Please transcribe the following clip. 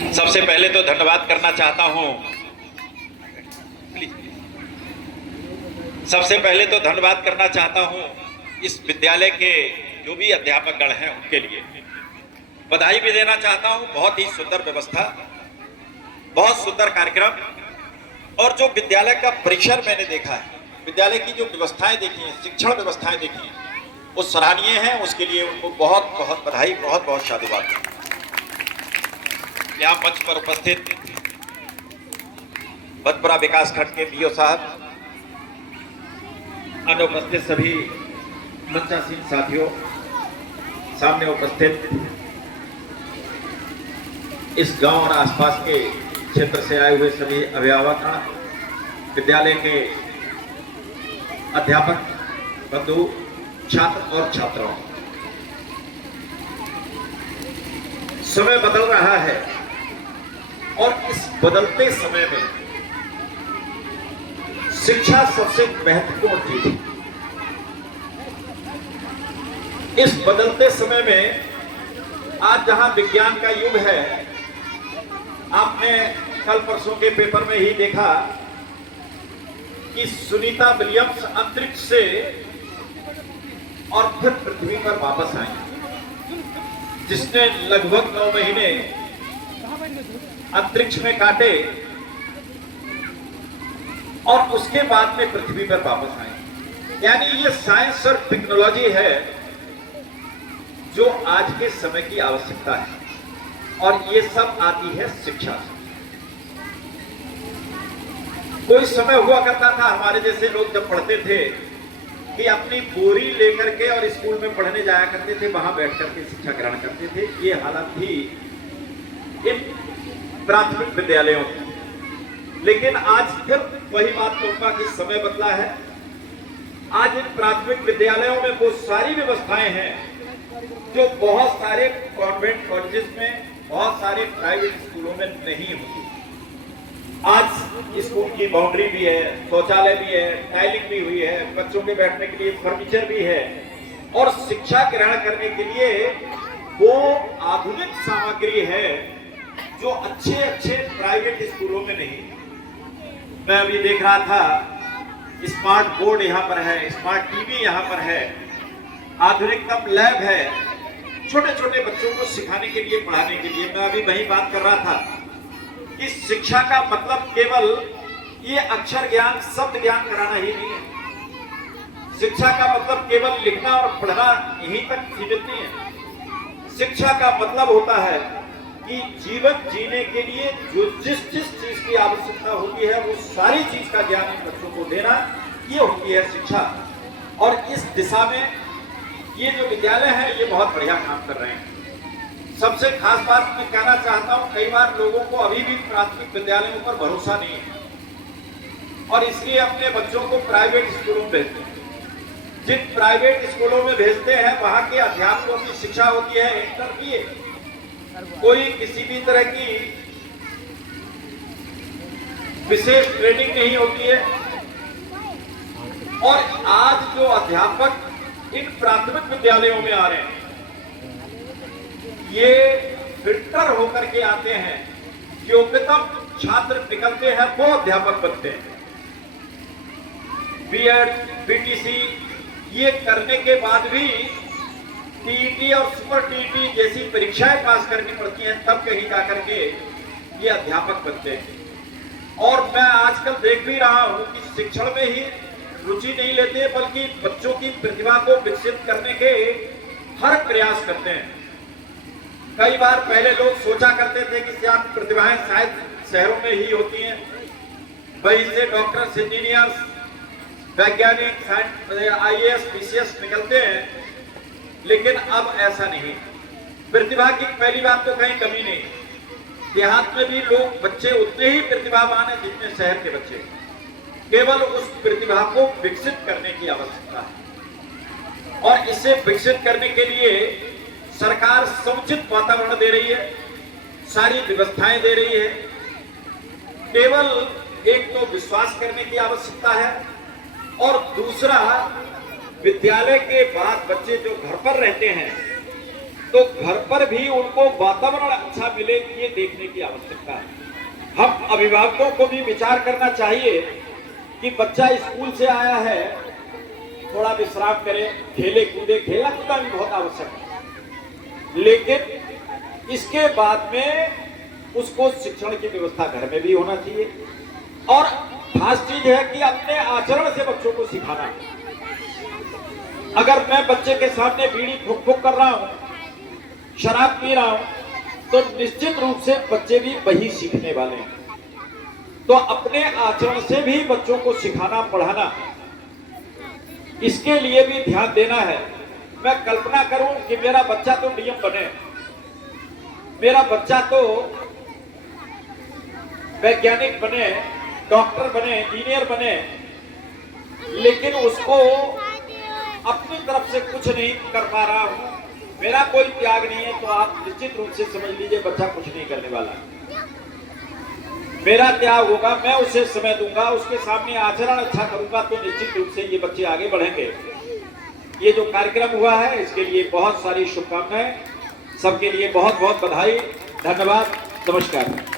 सबसे पहले तो धन्यवाद करना चाहता हूं। सबसे पहले तो धन्यवाद करना चाहता हूं इस विद्यालय के जो भी अध्यापकगण हैं उनके लिए बधाई भी देना चाहता हूं। बहुत ही सुंदर व्यवस्था, बहुत सुंदर कार्यक्रम और जो विद्यालय का परिसर मैंने देखा है, विद्यालय की जो व्यवस्थाएं देखी हैं, शिक्षण व्यवस्थाएं देखी हैं, वो सराहनीय है। उसके लिए उनको बहुत बहुत बधाई, बहुत बहुत साधुवाद। यहाँ मंच पर उपस्थित बदपुरा विकास खंड के बीओ साहब, अनुपस्थित सभी मंचासीन साथियों, सामने उपस्थित इस गांव और आसपास के क्षेत्र से आए हुए सभी अभिभावक, विद्यालय के अध्यापक बंधु, छात्र और छात्राओं, समय बदल रहा है और इस बदलते समय में शिक्षा सबसे महत्वपूर्ण चीज है। इस बदलते समय में आज जहां विज्ञान का युग है, आपने कल परसों के पेपर में ही देखा कि सुनीता विलियम्स अंतरिक्ष से और फिर पृथ्वी पर वापस आई, जिसने लगभग 9 महीने अंतरिक्ष में काटे और उसके बाद में पृथ्वी पर वापस आई। यानी ये साइंस और टेक्नोलॉजी है जो आज के समय की आवश्यकता है और ये सब आती है शिक्षा से। कोई समय हुआ करता था हमारे जैसे लोग जब पढ़ते थे कि अपनी बोरी लेकर के और स्कूल में पढ़ने जाया करते थे, वहां बैठ करके शिक्षा ग्रहण करते थे। ये हालत थी इन प्राथमिक विद्यालयों की। लेकिन आज फिर वही बात कहूंगा कि समय बदला है। आज इन प्राथमिक विद्यालयों में वो सारी व्यवस्थाएं हैं जो बहुत सारे कॉन्वेंट कॉलेजेस में, बहुत सारे प्राइवेट स्कूलों में नहीं होती। आज स्कूल की बाउंड्री भी है, शौचालय भी है, टाइलिंग भी हुई है, बच्चों के बैठने के लिए फर्नीचर भी है और शिक्षा ग्रहण करने के लिए वो आधुनिक सामग्री है जो अच्छे अच्छे प्राइवेट स्कूलों में नहीं। मैं अभी देख रहा था, स्मार्ट बोर्ड यहाँ पर है, स्मार्ट टीवी यहाँ पर है, आधुनिकतम लैब है, छोटे छोटे बच्चों को सिखाने के लिए, पढ़ाने के लिए। मैं अभी वही बात कर रहा था कि शिक्षा का मतलब केवल ये अक्षर ज्ञान, शब्द ज्ञान कराना ही नहीं है। शिक्षा का मतलब केवल लिखना और पढ़ना यहीं तक सीमित नहीं है। शिक्षा का मतलब होता है कि जीवन जीने के लिए जो जिस चीज की आवश्यकता होती है वो सारी चीज का ज्ञान इन बच्चों को देना, ये होती है शिक्षा। और इस दिशा में ये जो विद्यालय है ये बहुत बढ़िया काम कर रहे हैं। सबसे खास बात मैं कहना चाहता हूं, कई बार लोगों को अभी भी प्राथमिक विद्यालयों पर भरोसा नहीं है और इसलिए अपने बच्चों को प्राइवेट स्कूलों में भेजते हैं। जिन प्राइवेट स्कूलों में भेजते हैं वहां के अध्यापकों की शिक्षा होती है इंटर बीए, कोई किसी भी तरह की विशेष ट्रेनिंग नहीं होती है। और आज जो अध्यापक इन प्राथमिक विद्यालयों में आ रहे हैं ये फिल्टर होकर के आते हैं, योग्यतम छात्र निकलते हैं वो अध्यापक बनते हैं। बीएड, बीटीसी ये करने के बाद भी टीईटी और सुपर टीईटी जैसी परीक्षाएं पास करनी पड़ती हैं, तब कहीं जाकर के ये अध्यापक बनते हैं। और मैं आजकल देख भी रहा हूं कि शिक्षण में ही रुचि नहीं लेते बल्कि बच्चों की प्रतिभा को विकसित करने के हर प्रयास करते हैं। कई बार पहले लोग सोचा करते थे कि शायद प्रतिभाएं शायद शहरों में ही होती हैं, वहीं से डॉक्टर्स, इंजीनियर्स, वैज्ञानिक, आईएएस, पीसीएस निकलते हैं। लेकिन अब ऐसा नहीं। प्रतिभा की पहली बात तो कहीं कमी नहीं। देहात में भी लोग, बच्चे उतने ही प्रतिभावान हैं जितने शहर के बच्चे। केवल उस प्रतिभा को विकसित करने की आवश्यकता है और इसे विकसित करने के लिए सरकार समुचित वातावरण दे रही है, सारी व्यवस्थाएं दे रही है। केवल एक तो विश्वास करने की आवश्यकता है और दूसरा विद्यालय के बाद बच्चे जो घर पर रहते हैं तो घर पर भी उनको वातावरण अच्छा मिले, ये देखने की आवश्यकता है। हम अभिभावकों को भी विचार करना चाहिए कि बच्चा स्कूल से आया है, थोड़ा विश्राम करे, खेले कूदे, खेलना कूदना भी बहुत आवश्यक है, लेकिन इसके बाद में उसको शिक्षण की व्यवस्था घर में भी होना चाहिए। और खास चीज है कि अपने आचरण से बच्चों को सिखाना। अगर मैं बच्चे के सामने बीड़ी फूंक फूंक कर रहा हूं, शराब पी रहा हूं, तो निश्चित रूप से बच्चे भी वही सीखने वाले हैं। तो अपने आचरण से भी बच्चों को सिखाना पढ़ाना, इसके लिए भी ध्यान देना है। मैं कल्पना करूं कि मेरा बच्चा तो डीएम बने, मेरा बच्चा तो वैज्ञानिक बने, डॉक्टर बने, इंजीनियर बने, लेकिन उसको अपनी तरफ से कुछ नहीं कर पा रहा हूं, मेरा कोई त्याग नहीं है, तो आप निश्चित रूप से समझ लीजिए बच्चा कुछ नहीं करने वाला है। मेरा त्याग होगा, मैं उसे समय दूंगा, उसके सामने आचरण अच्छा करूंगा, तो निश्चित रूप से ये बच्चे आगे बढ़ेंगे। ये जो कार्यक्रम हुआ है इसके लिए बहुत सारी शुभकामनाएं, सबके लिए बहुत बहुत बधाई, धन्यवाद, नमस्कार।